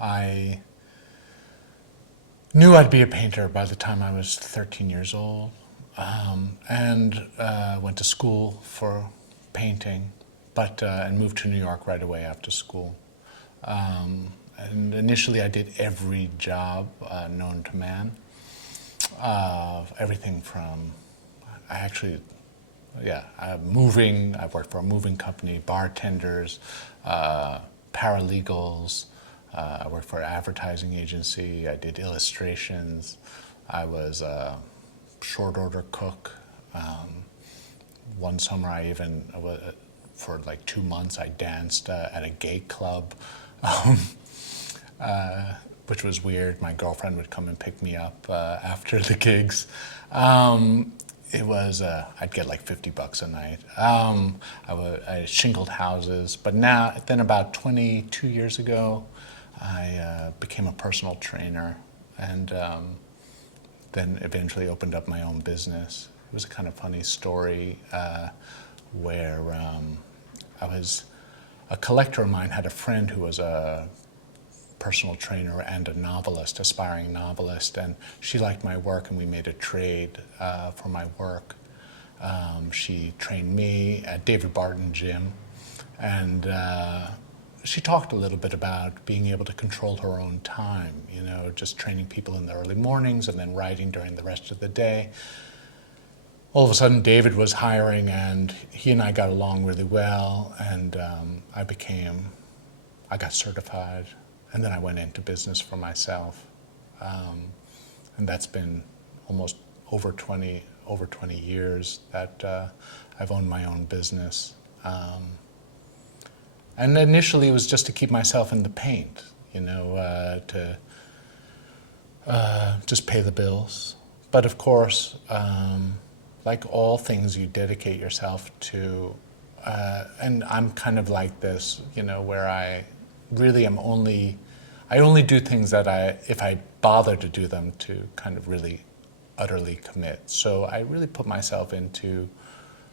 I knew I'd be a painter by the time I was 13 years old, and went to school for painting, but and moved to New York right away after school. And initially, I did every job known to man. Everything from, I actually, yeah, moving. I've worked for a moving company, bartenders, paralegals. I worked for an advertising agency. I did illustrations. I was a short order cook. One summer, for like 2 months, I danced at a gay club, which was weird. My girlfriend would come and pick me up after the gigs. It was, I'd get like $50 a night. I shingled houses, but then about 22 years ago, I became a personal trainer, and then eventually opened up my own business. It was a kind of funny story where a collector of mine had a friend who was a personal trainer and a novelist, aspiring novelist, and she liked my work, and we made a trade for my work. She trained me at David Barton Gym, and she talked a little bit about being able to control her own time, just training people in the early mornings and then writing during the rest of the day. All of a sudden, David was hiring, and he and I got along really well, and I got certified, and then I went into business for myself. And that's been almost over 20 years that I've owned my own business. And initially it was just to keep myself in the paint, to just pay the bills. But of course, like all things, you dedicate yourself to, and I'm kind of like this, where I really I only do things that if I bother to do them, to kind of really utterly commit. So I really put myself into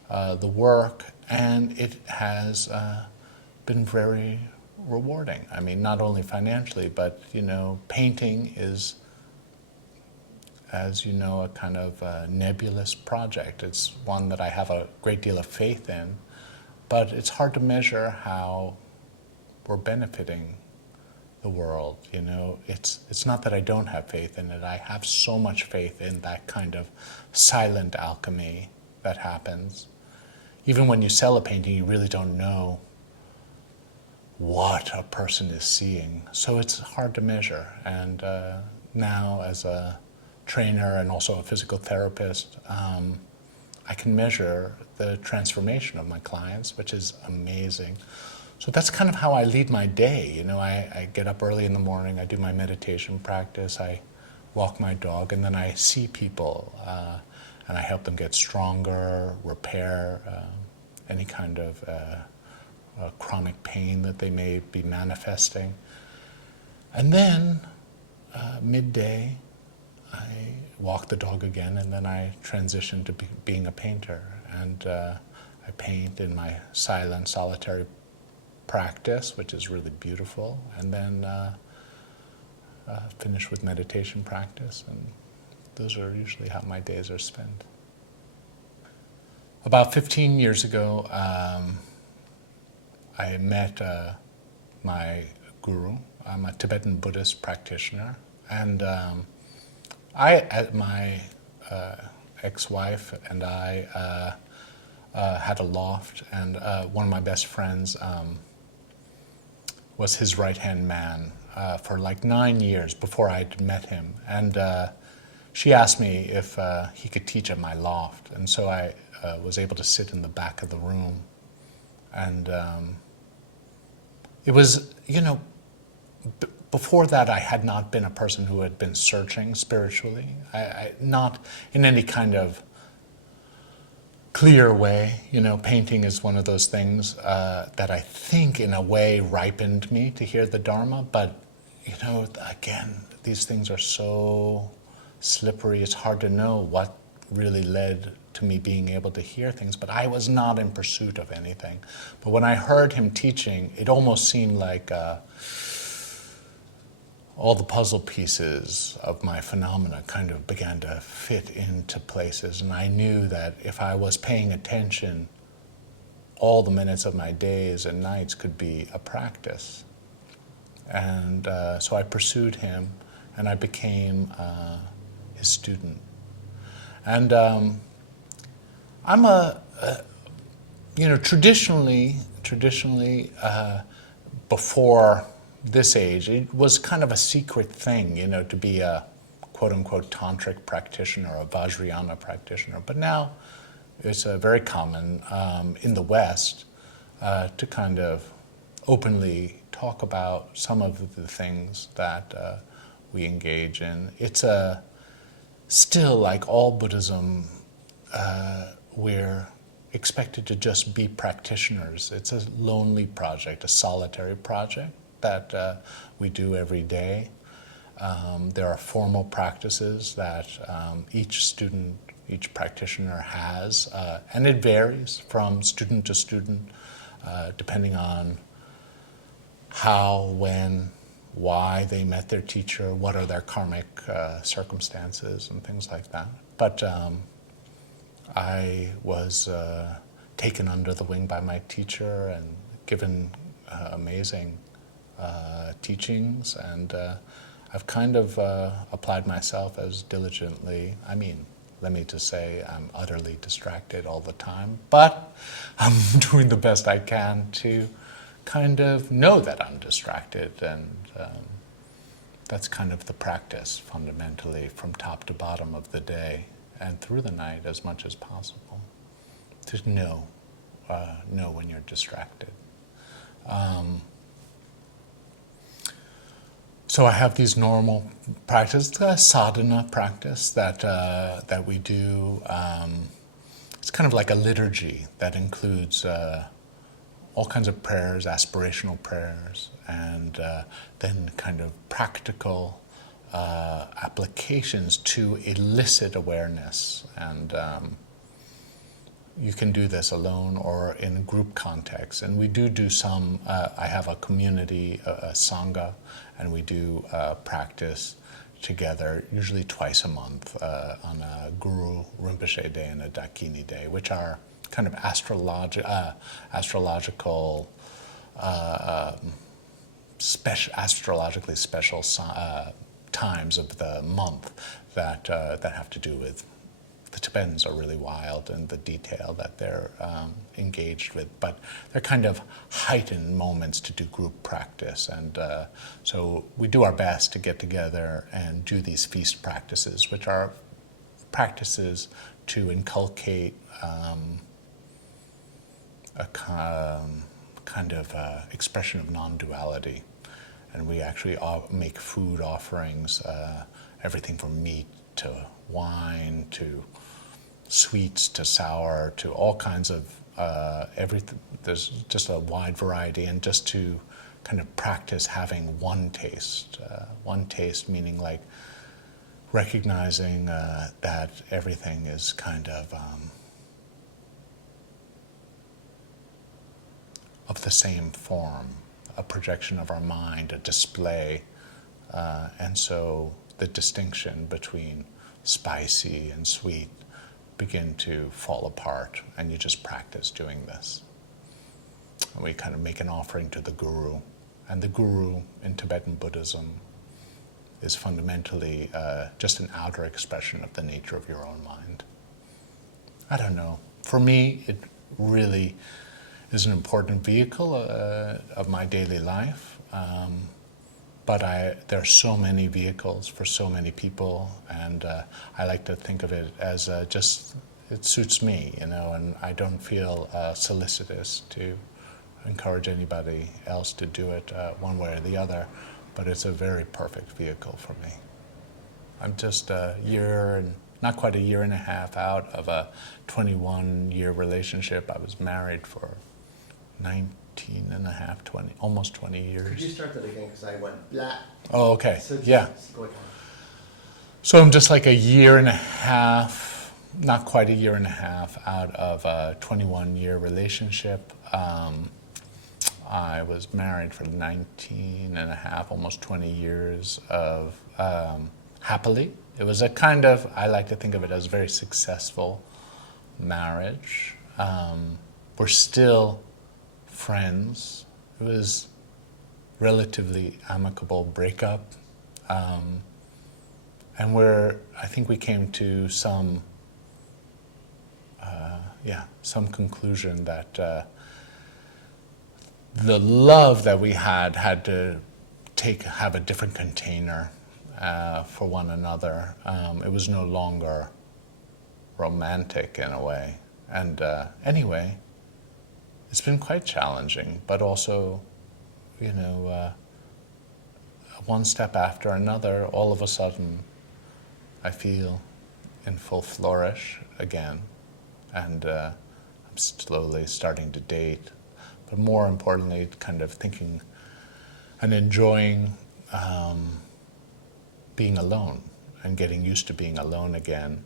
the work, and it has been very rewarding. I mean, not only financially, but painting is, as you know, a kind of nebulous project. It's one that I have a great deal of faith in, but it's hard to measure how we're benefiting the world. It's not that I don't have faith in it. I have so much faith in that kind of silent alchemy that happens. Even when you sell a painting, you really don't know what a person is seeing. So it's hard to measure. And now, as a trainer and also a physical therapist, I can measure the transformation of my clients, which is amazing. So that's kind of how I lead my day. I get up early in the morning, I do my meditation practice, I walk my dog, and then I see people, and I help them get stronger, repair any kind of chronic pain that they may be manifesting. And then midday, I walk the dog again, and then I transition to being a painter. And I paint in my silent, solitary practice, which is really beautiful, and then finish with meditation practice. And those are usually how my days are spent. About 15 years ago, I met my guru. I'm a Tibetan Buddhist practitioner, and my ex-wife and I had a loft, and one of my best friends was his right-hand man for like 9 years before I'd met him, and she asked me if he could teach at my loft, and so I was able to sit in the back of the room, and it was, before that, I had not been a person who had been searching spiritually. I not in any kind of clear way. Painting is one of those things that I think, in a way, ripened me to hear the Dharma. But, again, these things are so slippery. It's hard to know what really led to me being able to hear things, but I was not in pursuit of anything. But when I heard him teaching, it almost seemed like all the puzzle pieces of my phenomena kind of began to fit into places. And I knew that if I was paying attention, all the minutes of my days and nights could be a practice. And so I pursued him, and I became his student. And I'm traditionally, before this age, it was kind of a secret thing, to be a quote-unquote tantric practitioner, a Vajrayana practitioner. But now it's very common in the West to kind of openly talk about some of the things that we engage in. It's still, like all Buddhism, we're expected to just be practitioners. It's a lonely project, a solitary project that we do every day. There are formal practices that each student, each practitioner has, and it varies from student to student, depending on how, when, why they met their teacher, what are their karmic circumstances, and things like that. But I was taken under the wing by my teacher and given amazing teachings, and I've kind of applied myself as diligently. I mean, let me just say I'm utterly distracted all the time, but I'm doing the best I can to kind of know that I'm distracted, and that's kind of the practice fundamentally from top to bottom of the day and through the night as much as possible, to know when you're distracted. So I have these normal practices, sadhana practice that we do. It's kind of like a liturgy that includes all kinds of prayers, aspirational prayers, and then kind of practical applications to elicit awareness. And you can do this alone or in group context. And we do some, I have a community, a sangha, and we do practice together, usually twice a month, on a Guru Rinpoche Day and a Dakini Day, which are kind of astrologically special times of the month that have to do with, the Tibetans are really wild in the detail that they're engaged with, but they're kind of heightened moments to do group practice. And so we do our best to get together and do these feast practices, which are practices to inculcate a kind of expression of non-duality. And we actually make food offerings, everything from meat to wine to sweets to sour to all kinds of everything. There's just a wide variety, and just to kind of practice having one taste meaning like recognizing that everything is kind of the same form, a projection of our mind, a display, and so the distinction between spicy and sweet begin to fall apart, and you just practice doing this. And we kind of make an offering to the Guru, and the Guru in Tibetan Buddhism is fundamentally just an outer expression of the nature of your own mind. I don't know. For me, it really is an important vehicle of my daily life. But there are so many vehicles for so many people, and I like to think of it as just, it suits me, and I don't feel solicitous to encourage anybody else to do it one way or the other, but it's a very perfect vehicle for me. I'm just not quite a year and a half out of a 21-year relationship. I was married for 19 and a half, 20, almost 20 years. Could you start that again, because I went blah. Oh, okay, So yeah. Go ahead. So I'm just like a year and a half, not quite a year and a half out of a 21-year relationship. I was married for 19 and a half, almost 20 years of happily. It was a kind of, I like to think of it as a very successful marriage. We're still friends. It was relatively amicable breakup. And I think we came to some conclusion that the love that we had to have a different container for one another. It was no longer romantic in a way. And anyway, it's been quite challenging, but also, one step after another, all of a sudden, I feel in full flourish again. And I'm slowly starting to date. But more importantly, kind of thinking and enjoying being alone and getting used to being alone again.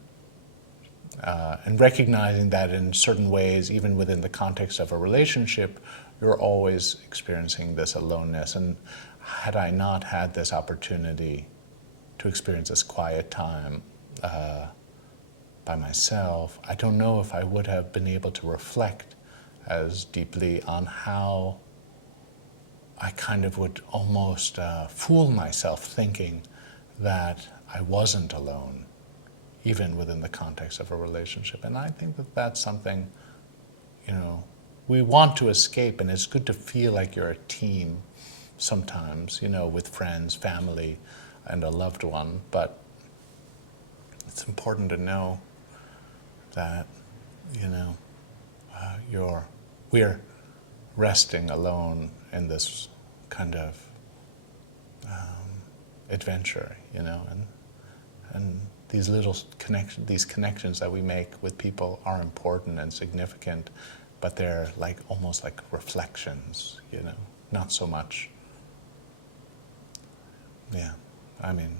And recognizing that in certain ways, even within the context of a relationship, you're always experiencing this aloneness. And had I not had this opportunity to experience this quiet time by myself, I don't know if I would have been able to reflect as deeply on how I kind of would almost fool myself thinking that I wasn't alone, even within the context of a relationship. And I think that that's something, we want to escape, and it's good to feel like you're a team sometimes, with friends, family, and a loved one. But it's important to know that, we're resting alone in this kind of adventure, and these little connections that we make with people are important and significant, but they're almost like reflections, not so much. Yeah, I mean,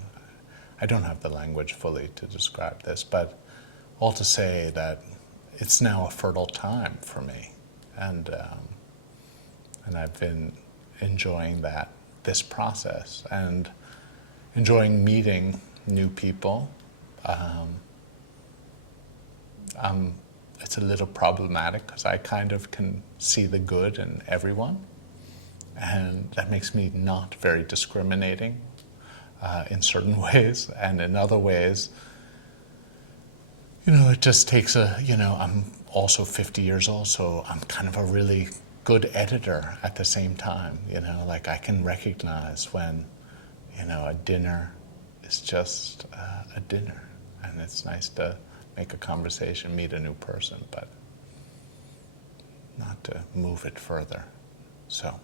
I don't have the language fully to describe this, but all to say that it's now a fertile time for me, and I've been enjoying this process, and enjoying meeting new people. It's a little problematic because I kind of can see the good in everyone, and that makes me not very discriminating in certain ways, and in other ways, it just takes I'm also 50 years old, so I'm kind of a really good editor at the same time, I can recognize when, a dinner is just a dinner, and it's nice to make a conversation, meet a new person, but not to move it further. So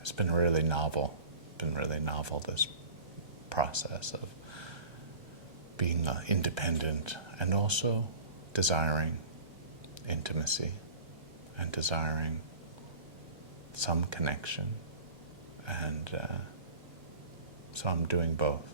it's been really novel, this process of being independent and also desiring intimacy and desiring some connection. And so I'm doing both.